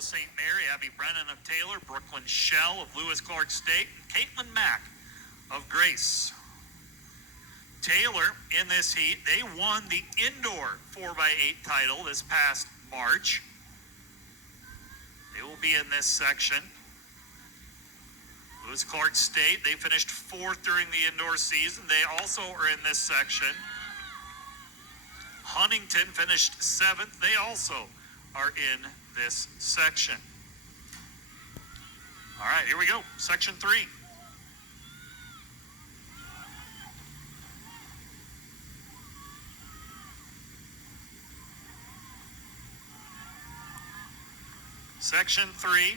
St. Mary, Abby Brennan of Taylor, Brooklyn Shell of Lewis Clark State, and Caitlin Mack of Grace. Taylor, in this heat, they won the indoor 4x8 title this past March. They will be in this section. Lewis Clark State, they finished 4th during the indoor season. They also are in this section. Huntington finished 7th. They also are in this section. All right, here we go. Section 3. Section 3.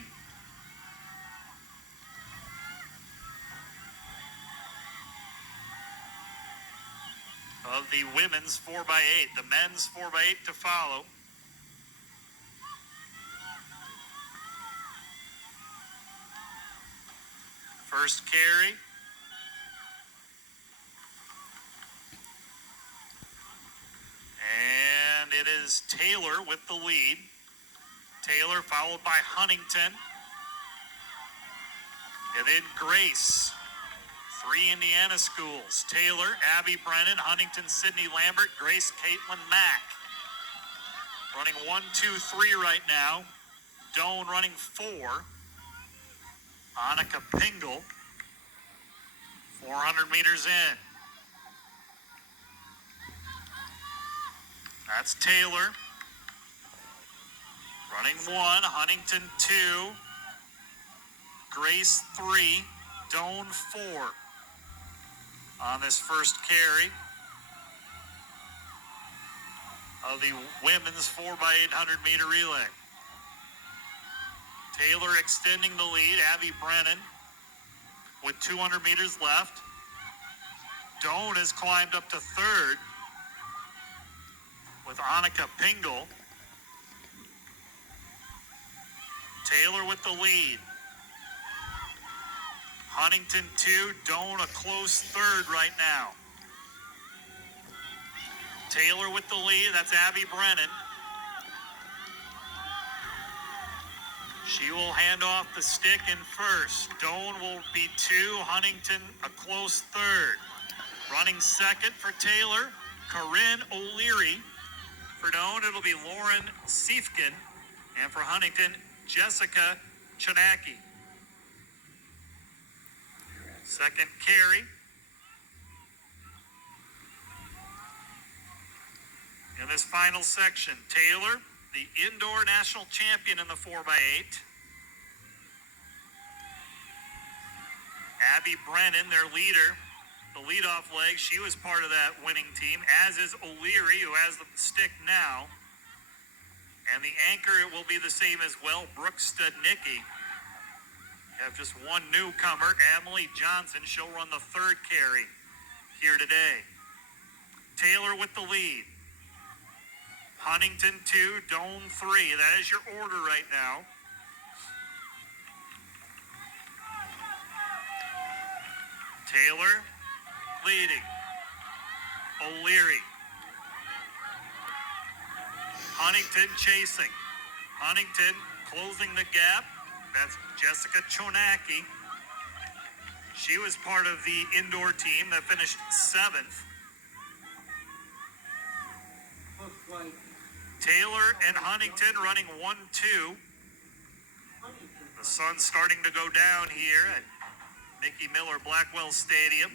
Of the women's 4x8. The men's 4x8 to follow. First carry. And it is Taylor with the lead. Taylor followed by Huntington. And then Grace. 3 Indiana schools. Taylor, Abby Brennan, Huntington, Sydney Lambert, Grace, Caitlin Mack. Running 1, 2, 3 right now. Doan running 4. Annika Pingle. 400 meters in. That's Taylor. Running 1, Huntington 2. Grace 3. Doan 4. On this first carry of the women's 4x800 meter relay. Taylor extending the lead, Abby Brennan with 200 meters left. Doan has climbed up to 3rd with Annika Pingle. Taylor with the lead. Huntington 2, Doan a close 3rd right now. Taylor with the lead, that's Abby Brennan. She will hand off the stick in first. Doan will be 2, Huntington a close 3rd. Running 2nd for Taylor, Corinne O'Leary. For Doan, it'll be Lauren Siefkin. And for Huntington, Jessica Chinaki. Second carry. In this final section, Taylor, the indoor national champion in the 4x8. Abby Brennan, their leader, the leadoff leg. She was part of that winning team, as is O'Leary, who has the stick now. And the anchor, it will be the same as well, Brooke Studnicki. Have just one newcomer, Emily Johnson. She'll run the 3rd carry here today. Taylor with the lead. Huntington 2, Doan 3. That is your order right now. Taylor leading. O'Leary. Huntington chasing. Huntington closing the gap. That's Jessica Chonacki. She was part of the indoor team that finished 7th. Taylor and Huntington running 1, 2. The sun's starting to go down here at Mickey Miller Blackwell Stadium.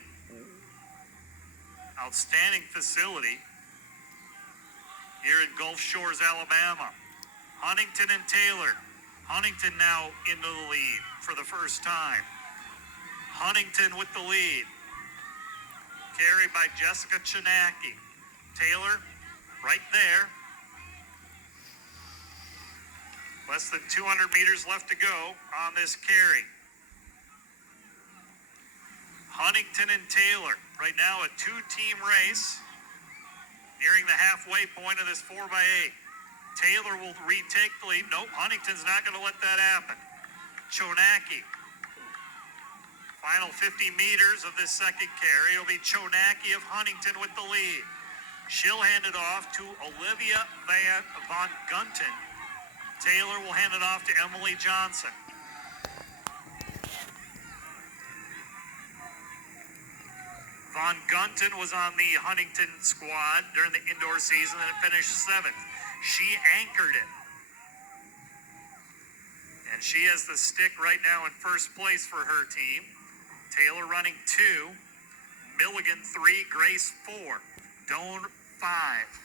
Outstanding facility here in Gulf Shores, Alabama. Huntington and Taylor. Huntington now into the lead for the first time. Huntington with the lead. Carried by Jessica Chinaki. Taylor right there. Less than 200 meters left to go on this carry. Huntington and Taylor, right now a 2-team race. Nearing the halfway point of this 4x8. Taylor will retake the lead. Nope, Huntington's not going to let that happen. Chonacki. Final 50 meters of this second carry. It'll be Chonacki of Huntington with the lead. She'll hand it off to Olivia Von Gunton Taylor will hand it off to Emily Johnson. Von Gunton was on the Huntington squad during the indoor season and finished 7th. She anchored it. And she has the stick right now in first place for her team. Taylor running 2, Milligan 3, Grace 4, Doan 5.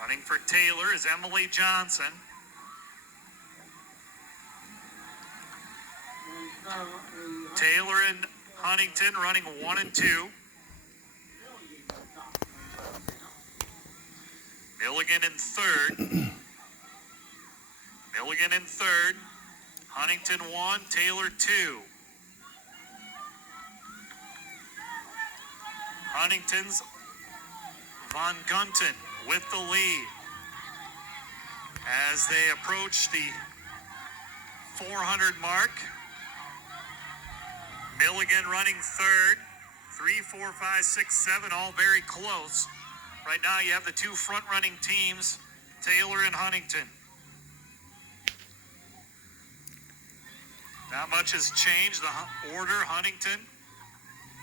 Running for Taylor is Emily Johnson. Taylor and Huntington running 1 and 2. Milligan in 3rd. Milligan in 3rd. Huntington 1, Taylor 2. Huntington's Von Gunton with the lead as they approach the 400 mark. Milligan running 3rd. 3, 4, 5, 6, 7, all very close. Right now you have the 2 front-running teams, Taylor and Huntington. Not much has changed. The order, Huntington,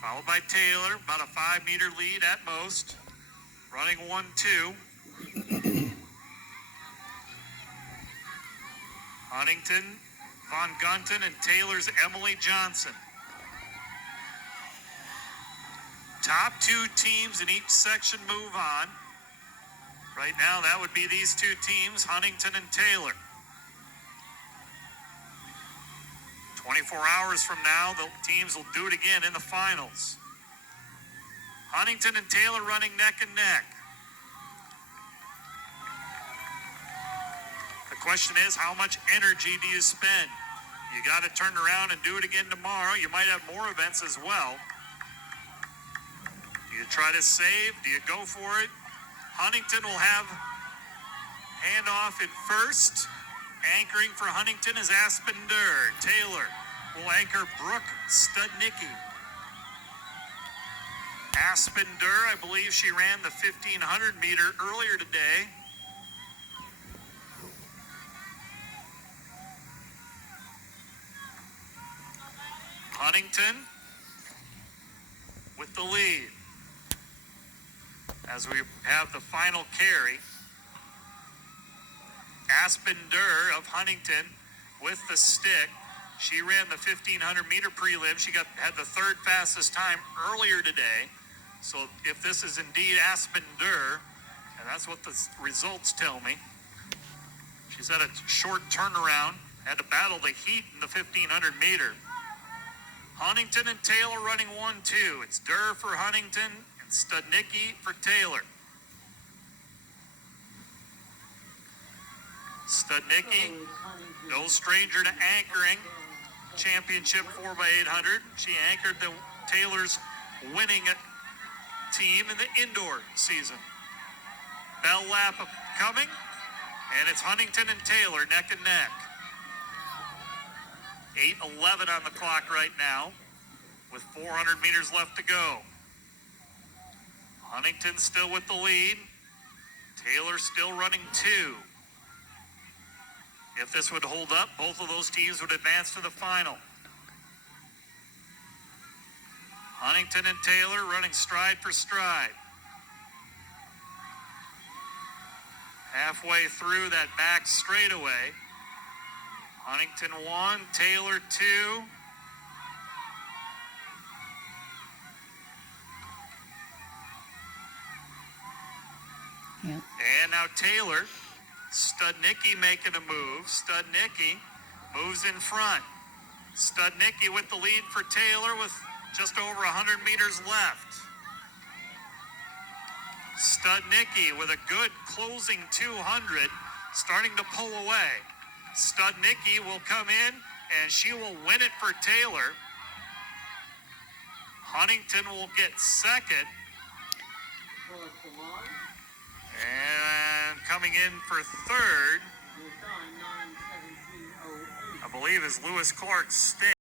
followed by Taylor, about a 5-meter lead at most. Running 1, 2. Huntington, Von Gunton, and Taylor's Emily Johnson. Top 2 teams in each section move on. Right now, that would be these 2 teams, Huntington and Taylor. 24 hours from now, the teams will do it again in the finals. Huntington and Taylor running neck and neck. The question is, how much energy do you spend? You got to turn around and do it again tomorrow. You might have more events as well. Do you try to save? Do you go for it? Huntington will have handoff in first. Anchoring for Huntington is Aspen Durr. Taylor will anchor Brooke Studnicki. Aspen Durr, I believe she ran the 1,500 meter earlier today. Huntington with the lead as we have the final carry. Aspen Durr of Huntington with the stick. She ran the 1,500 meter prelim. She had the 3rd fastest time earlier today. So if this is indeed Aspen Durr, and that's what the results tell me, she's had a short turnaround, had to battle the heat in the 1,500 meter. Huntington and Taylor running 1, 2. It's Durr for Huntington and Studnicki for Taylor. Studnicki, no stranger to anchoring championship 4x800. She anchored the Taylor's winning team in the indoor season. Bell lap coming, and it's Huntington and Taylor neck and neck. 8:11 on the clock right now with 400 meters left to go. Huntington still with the lead. Taylor still running 2. If this would hold up, both of those teams would advance to the final. Huntington and Taylor running stride for stride. Halfway through that back straightaway. Huntington 1, Taylor 2. Yep. And now Taylor, Studnicki making a move. Studnicki moves in front. Studnicki with the lead for Taylor with just over 100 meters left. Studnicki with a good closing 200, starting to pull away. Studnicki will come in, and she will win it for Taylor. Huntington will get second. And coming in for third, I believe, is Lewis Clark State.